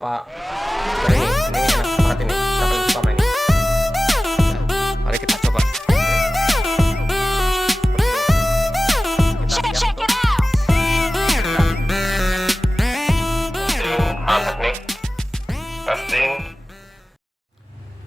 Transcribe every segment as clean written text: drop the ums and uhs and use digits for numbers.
Pak, ini enak banget ini. Kita paling suka main ini. Mari kita coba. Mantap nih. Testing.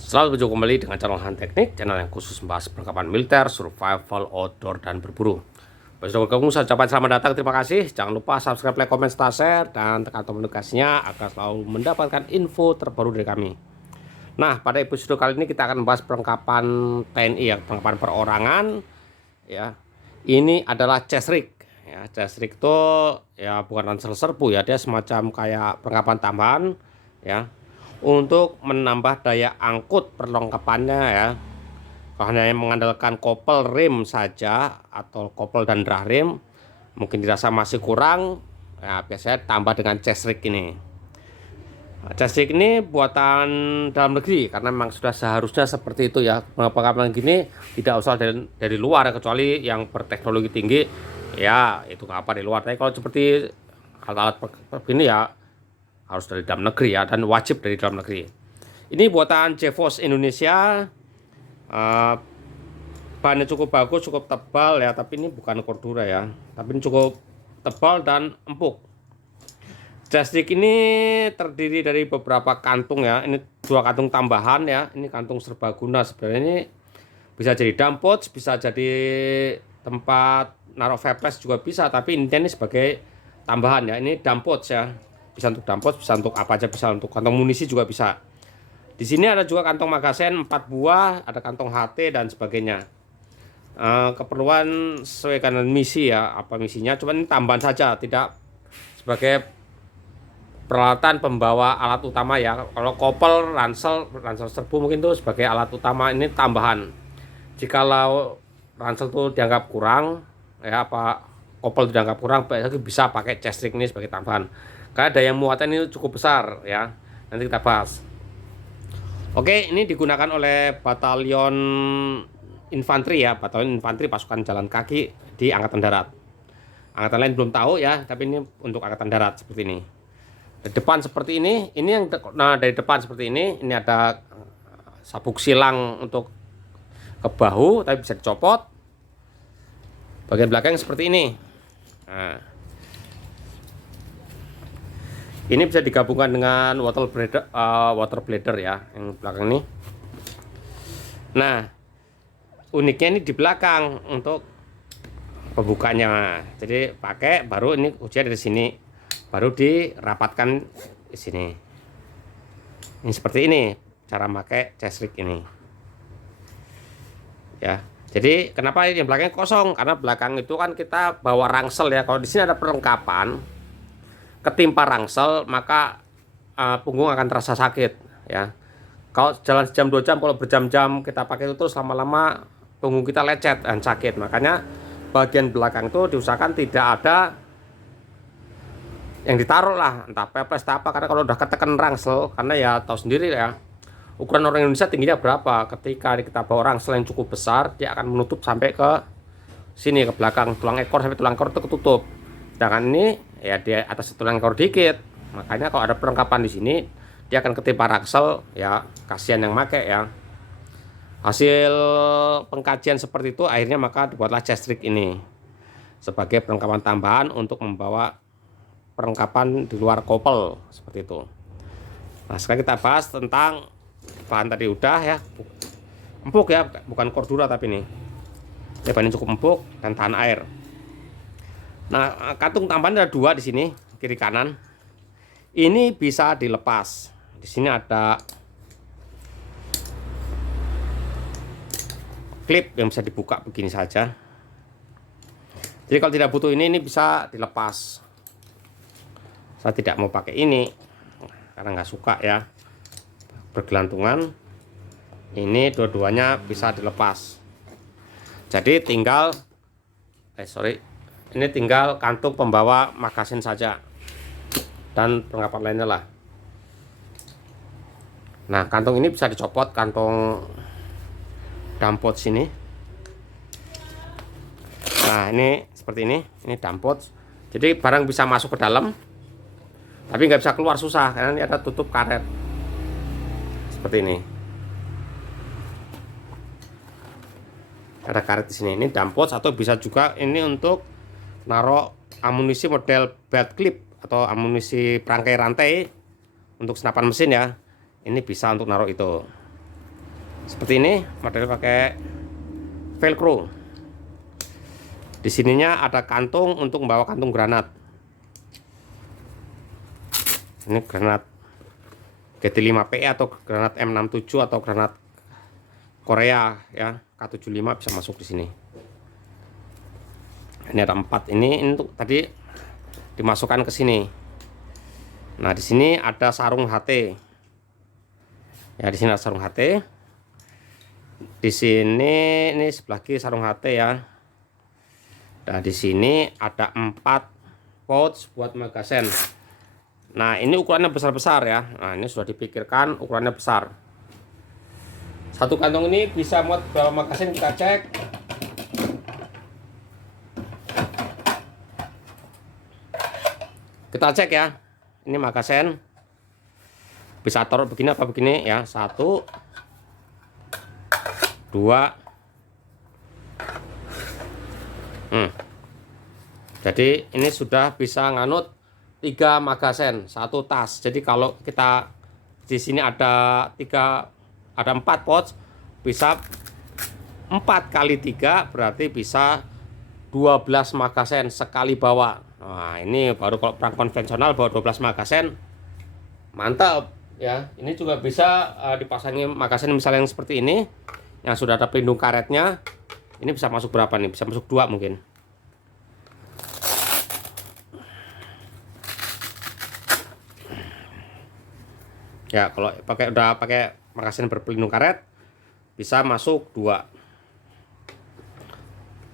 Selamat berjumpa kembali dengan channel Han Teknik, channel yang khusus membahas perlengkapan militer, survival, outdoor, dan berburu. Bagi sudah bergabung, saya ucapkan selamat datang, terima kasih. Jangan lupa subscribe, like, comment, share, dan tekan tombol notifikasinya agar selalu mendapatkan info terbaru dari kami. Nah, pada episode kali ini kita akan membahas perlengkapan TNI, ya, perlengkapan perorangan. Ya, ini adalah chest rig. Ya, chest rig itu ya bukan ransel serbu ya, dia semacam kayak perlengkapan tambahan ya untuk menambah daya angkut perlengkapannya ya. Kalau hanya mengandalkan kopel rim saja atau kopel dan dra rim mungkin dirasa masih kurang ya, biasanya tambah dengan chest rig ini. Chest rig ini buatan dalam negeri karena memang sudah seharusnya seperti itu ya. Perlengkapan gini tidak usah dari luar ya, kecuali yang berteknologi tinggi ya itu nggak apa di luar. Tapi kalau seperti alat-alat begini ya harus dari dalam negeri ya, dan wajib dari dalam negeri. Ini buatan Jevos Indonesia. Bahannya cukup bagus, cukup tebal ya, tapi ini bukan Cordura ya, tapi ini cukup tebal dan empuk. Chest rig ini terdiri dari beberapa kantung ya, ini 2 kantung tambahan ya, ini kantung serbaguna. Sebenarnya ini bisa jadi dump pouch, bisa jadi tempat naruh flash juga bisa, tapi ini sebagai tambahan ya. Ini dump pouch ya, bisa untuk dump pouch, bisa untuk apa aja, bisa untuk kantong munisi juga bisa. Di sini ada juga kantong magazen 4 buah, ada kantong HT dan sebagainya. Keperluan sesuai dengan misi ya, apa misinya, cuman ini tambahan saja, tidak sebagai peralatan pembawa alat utama ya. Kalau kopel, ransel serbu mungkin itu sebagai alat utama, ini tambahan. Jikalau ransel itu dianggap kurang ya, apa kopel dianggap kurang, bisa pakai chest rig ini sebagai tambahan. Karena daya muatan ini cukup besar ya. Nanti kita bahas. Oke, ini digunakan oleh batalion infanteri ya, batalion infanteri pasukan jalan kaki di Angkatan Darat. Angkatan lain belum tahu ya, tapi ini untuk Angkatan Darat seperti ini. Dari depan seperti ini yang dari depan seperti ini ada sabuk silang untuk ke bahu, tapi bisa dicopot. Bagian belakang seperti ini. Nah, ini bisa digabungkan dengan water bladder ya, yang belakang ini. Nah, uniknya ini di belakang untuk pembukanya. Jadi pakai baru ini ujian dari sini, baru dirapatkan di sini. Ini seperti ini cara pakai chest rig ini. Ya. Jadi kenapa ini belakang kosong? Karena belakang itu kan kita bawa rangsel ya. Kalau di sini ada perlengkapan ketimpa rangsel, maka punggung akan terasa sakit ya. Kalau jalan sejam 2 jam, kalau berjam-jam kita pakai itu terus, lama-lama punggung kita lecet dan sakit. Makanya bagian belakang itu diusahakan tidak ada yang ditaruh lah, entah pepes apa, karena kalau udah ketekan rangsel, karena ya tahu sendiri ya ukuran orang Indonesia tingginya berapa. Ketika kita bawa rangsel yang cukup besar, dia akan menutup sampai ke sini, ke belakang tulang ekor, sampai tulang ekor itu ketutup. Sedangkan ini ya di atas tulang ekor dikit, makanya kalau ada perlengkapan di sini dia akan ketimpa rangsel ya, kasihan yang make ya. Hasil pengkajian seperti itu akhirnya maka dibuatlah chest rig ini sebagai perlengkapan tambahan untuk membawa perlengkapan di luar kopel seperti itu. Nah, sekarang kita bahas tentang bahan tadi udah ya, empuk ya, bukan Cordura tapi ini bahannya cukup empuk dan tahan air. Nah, kantung tambahan ada 2 di sini, kiri kanan. Ini bisa dilepas. Di sini ada klip yang bisa dibuka begini saja. Jadi kalau tidak butuh ini bisa dilepas. Saya tidak mau pakai ini karena nggak suka ya bergelantungan. Ini dua-duanya bisa dilepas. Jadi tinggal ini tinggal kantung pembawa magasin saja dan perlengkapan lainnya lah. Nah, kantung ini bisa dicopot, kantung dump pouch sini. Nah, ini seperti ini dump pouch. Jadi barang bisa masuk ke dalam, Tapi nggak bisa keluar, susah karena ini ada tutup karet seperti ini. Ada karet di sini. Ini dump pouch, atau bisa juga ini untuk naruh amunisi model belt clip atau amunisi perangkai rantai untuk senapan mesin ya. Ini bisa untuk naruh itu. Seperti ini, model pakai velcro. Di sininya ada kantung untuk membawa kantung granat. Ini granat GT5PE atau granat M67 atau granat Korea ya, K75 bisa masuk di sini. Ini ada 4. Ini untuk tadi dimasukkan ke sini. Nah, di sini ada sarung HT. Ya, di sini ada sarung HT. Di sini ini sebelah kiri sarung HT ya. Nah, di sini ada 4 pouch buat magazen. Nah, ini ukurannya besar-besar ya. Nah, ini sudah dipikirkan ukurannya besar. Satu kantong ini bisa muat berapa magazen, kita cek. Kita cek ya. Ini magazen. Bisa taruh begini apa begini ya. 1 2. Jadi ini sudah bisa nganut 3 magazen, 1 tas. Jadi kalau kita di sini ada 4 pouch, bisa 4 kali 3 berarti bisa 12 magazen sekali bawa. Nah, ini baru kalau perang konvensional bawa 12 magazen. Mantap ya. Ini juga bisa dipasangi magazen misalnya yang seperti ini, yang sudah ada pelindung karetnya. Ini bisa masuk berapa nih? Bisa masuk 2 mungkin. Ya, kalau udah pakai magazen berpelindung karet bisa masuk 2.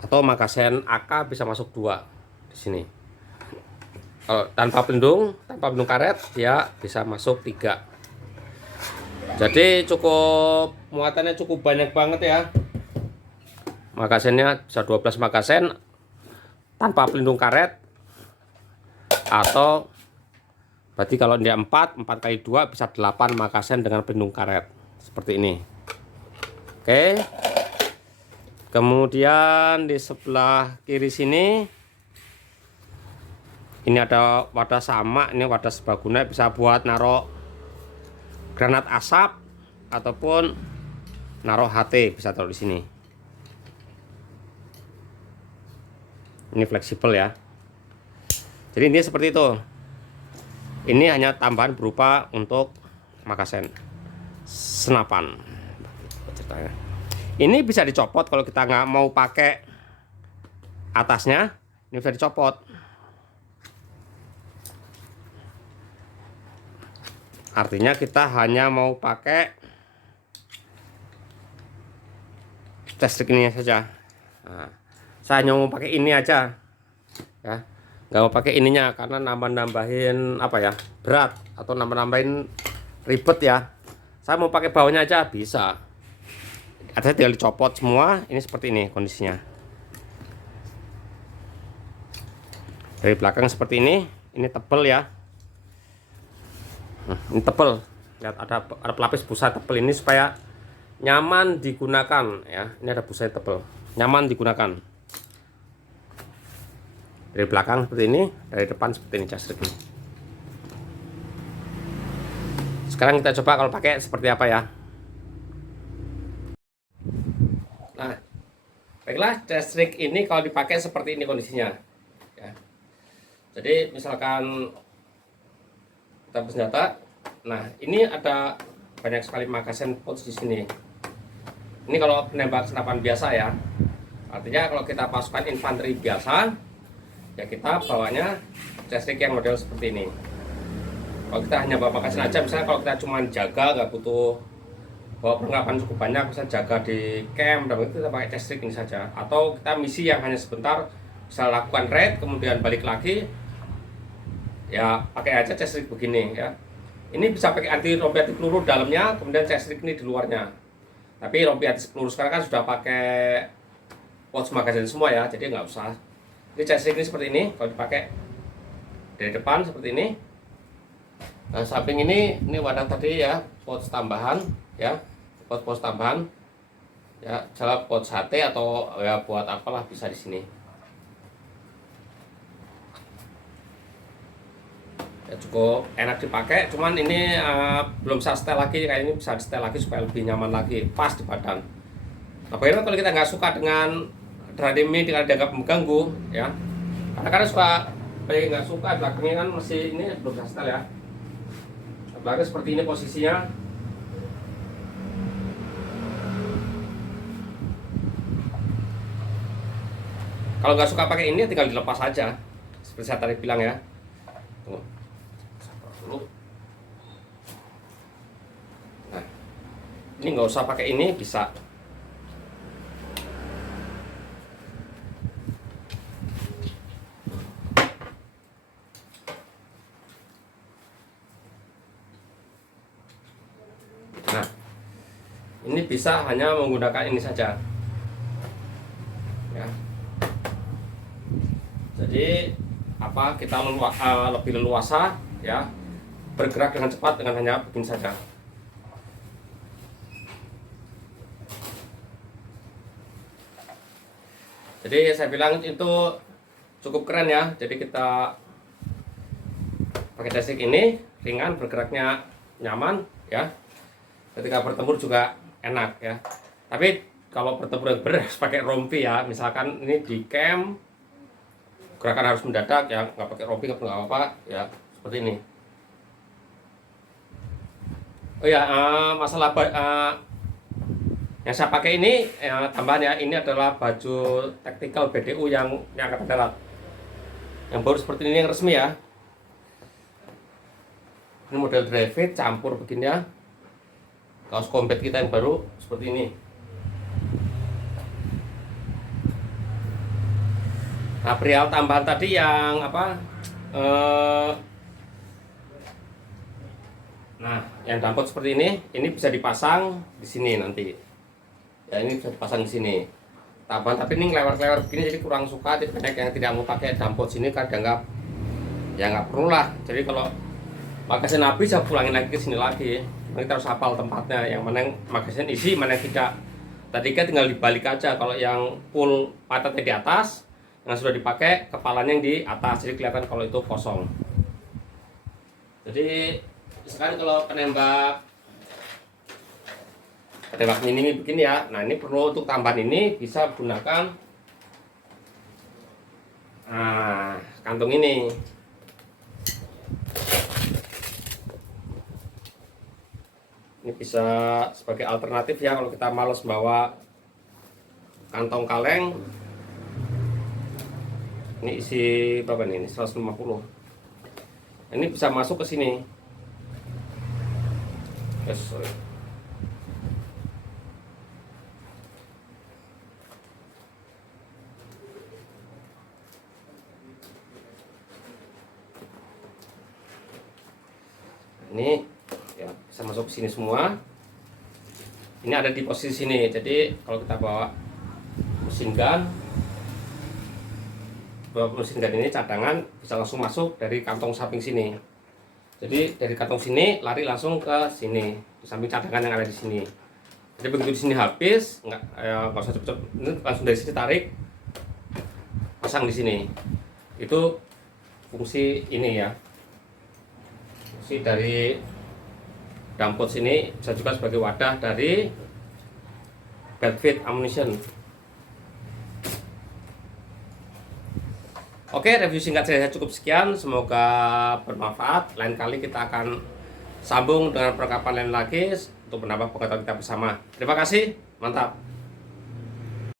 Atau magazen AK bisa masuk 2 di sini. Kalau tanpa pelindung karet ya bisa masuk 3. Jadi muatannya cukup banyak banget ya. Magazennya bisa 12 magazen tanpa pelindung karet, atau berarti kalau dia 4 kali 2 bisa 8 magazen dengan pelindung karet seperti ini. Oke. Kemudian di sebelah kiri sini ini ada wadah sama, ini wadah serbaguna, bisa buat naruh granat asap ataupun naruh HT, bisa taruh di sini. Ini fleksibel ya. Jadi ini seperti itu. Ini hanya tambahan berupa untuk magazen senapan. Ini bisa dicopot kalau kita nggak mau pakai atasnya. Ini bisa dicopot. Artinya kita hanya mau pakai test ini saja. Nah, saya hanya mau pakai ini aja ya, nggak mau pakai ininya karena nambahin apa ya, berat atau nambahin ribet ya. Saya mau pakai bawahnya aja bisa. Ada tinggal dicopot semua. Ini seperti ini kondisinya. Dari belakang seperti ini tebal ya. Ini tebal. Lihat ada pelapis busa tebal ini supaya nyaman digunakan ya. Ini ada busa tebal, nyaman digunakan. Dari belakang seperti ini, dari depan seperti ini jas ini. Sekarang kita coba kalau pakai seperti apa ya. Nah, baiklah, jas rig ini kalau dipakai seperti ini kondisinya ya. Jadi misalkan kita bersenjata, nah ini ada banyak sekali magazen pouch di sini. Ini kalau penembak senapan biasa ya. Artinya kalau kita pasukan infanteri biasa, ya kita bawanya jas rig yang model seperti ini. Kalau kita hanya bawa magazen aja, misalnya kalau kita cuma jaga, nggak butuh bawa perlengkapan cukup banyak, bisa jaga di camp, dan itu kita pakai jas rig ini saja. Atau kita misi yang hanya sebentar, bisa lakukan raid kemudian balik lagi, ya pakai aja jas rig begini ya. Ini bisa pakai rompi anti peluru dalamnya, kemudian jas rig ini di luarnya. Tapi rompi anti peluru sekarang kan sudah pakai pouch magazine semua ya, jadi nggak usah. Ini jas rig ini seperti ini, kalau dipakai dari depan seperti ini, Nah, samping ini wadah tadi ya, pouch tambahan ya, pouch tambahan ya, salah pouch sate atau ya buat apalah bisa di sini. Ya, cukup enak dipakai, cuman ini belum saya setel lagi, kayak ini bisa di setel lagi supaya lebih nyaman lagi, pas di badan. Nah, bagaimana kalau kita nggak suka dengan drademi dengan dianggap mengganggu ya, karena kadang suka banyak nggak suka belakangnya kan masih ini belum saya setel ya, belakang seperti ini posisinya. Kalau nggak suka pakai ini tinggal dilepas saja seperti saya tadi bilang ya. Tunggu. Dulu. Nah, ini nggak usah pakai ini bisa. Nah, ini bisa hanya menggunakan ini saja. Ya. Jadi apa kita lebih leluasa ya, bergerak dengan cepat dengan hanya begini saja. Jadi saya bilang itu cukup keren ya. Jadi kita pakai dasik ini ringan, bergeraknya nyaman ya. Ketika bertempur juga enak ya. Tapi kalau bertempur yang berat pakai rompi ya, misalkan ini di camp gerakan harus mendadak ya, nggak pakai rompi nggak apa-apa ya, seperti ini. Oh ya, masalah yang saya pakai ini tambahan ya, ini adalah baju tactical BDU yang angkatan darat, yang baru seperti ini, yang resmi ya. Ini model dry fit campur begini ya, kaos combat kita yang baru seperti ini. Nah, perihal tambahan tadi yang apa, nah yang dampot seperti ini bisa dipasang di sini nanti ya, ini bisa dipasang di sini tambahan, tapi ini lewat-lewat begini jadi kurang suka. Jadi banyak yang tidak mau pakai dampot sini karena dianggap ya nggak perlu lah. Jadi kalau magasin habis saya pulangin lagi ke sini lagi. Kita harus hafal tempatnya, yang mana yang magasin isi, mana yang tidak. Tadi kan tinggal dibalik aja. Kalau yang full patahnya di atas, yang sudah dipakai kepalanya yang di atas, jadi kelihatan kalau itu kosong. Jadi sekarang kalau penembak mini begini ya, nah ini perlu untuk tambahan ini bisa gunakan kantung ini. Ini bisa sebagai alternatif ya kalau kita males bawa kantong kaleng. Ini isi berapa nih? Ini 150. Ini bisa masuk ke sini. Sorry. Ini ya bisa masuk ke sini semua. Ini ada di posisi sini. Jadi kalau kita bawa mesin gun ini cadangan bisa langsung masuk dari kantong samping sini. Jadi dari kantong sini lari langsung ke sini, di samping cadangan yang ada di sini. Jadi begitu di sini habis, nggak usah cepet-cepet, ini langsung dari sini tarik, pasang di sini. Itu fungsi ini ya. Fungsi dari dampot sini bisa juga sebagai wadah dari belt feed ammunition. Oke, review singkat saya cukup sekian, semoga bermanfaat. Lain kali kita akan sambung dengan perlengkapan lain lagi untuk menambah pengetahuan kita bersama. Terima kasih, mantap.